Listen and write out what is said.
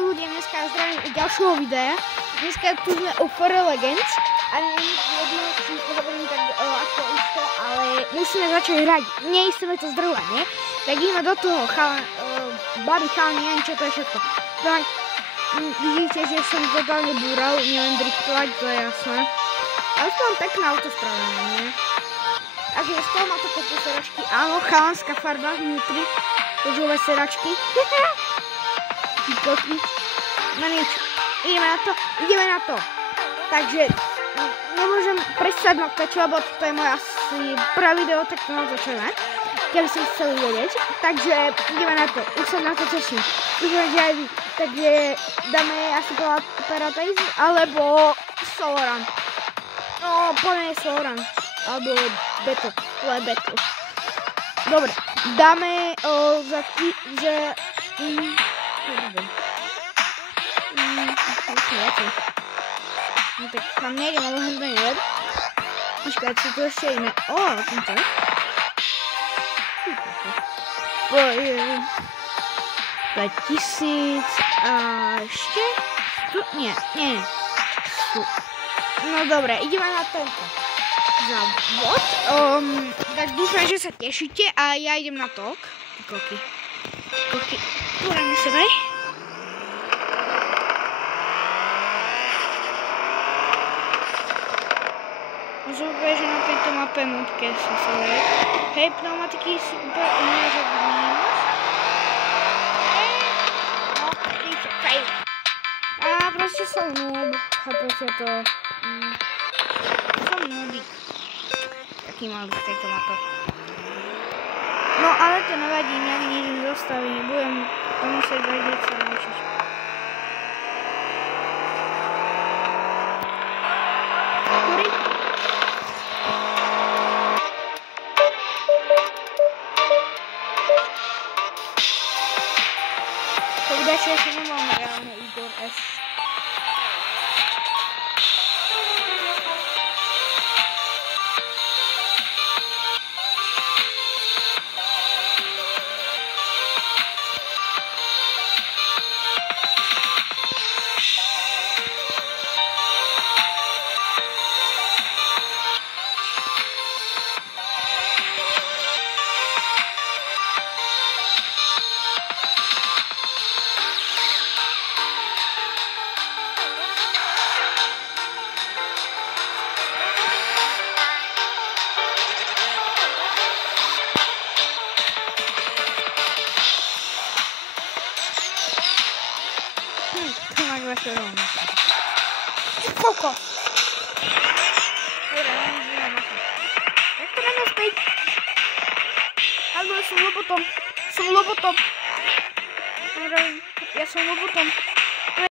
ľudia, dneska zdravím u ďalšieho videa. Dneska tu sme u Forel Legends a neviem, jedno, či hovorím tak ako isto, ale musíme začať hrať. Neistíme to zdrojovať, nie? Tak ideme do toho, babi, chalani, neviem čo to je všetko. Tak vidíte, že som totálne búral, neviem driftovať, to je jasné. Ale to mám pekné auto spravené, nie? Takže z toho má to kopu seračky, áno, chalanská farba vnútri, kožové seračky. Koky. No nič, ideme na to. Takže nemôžem prestať natočiť, lebo toto je moja asi prvá video, tak to natočíme, keby ste chceli vedieť. Takže ideme na to, už sa na to teším. Dúfam, že aj vy. Takže dáme asi Parapace alebo Soloran. No, poďme Soloran. Alebo Beto, to je Beto. Dobre, dáme no tak tam nejdem, ale hento nejed. Počkaj, si tu ešte ideme. Tento je. To je 1000 a ešte? Nie. No dobre, ideme na tento závod. Tak dúfam, že sa tešíte a ja idem na tok. Koky. Pôjdeme sa daj. Možno bude, že na tejto mape nutke som sa vedel. Hej, pneumatiky sú úplne že minus. No, vidíte, fail. A proste som noob, chápete to. Som noobík. Taký malý v tejto mape. No, ale to nevadí, mňa nič nezastaví, nebudem to musieť vedieť sa naučiť. To bude ešte nemám reálne Igor S. To máš vaše rovno. Koľko? Dobre, jak to máme späť? Ale som lobotom. Ja som lobotom.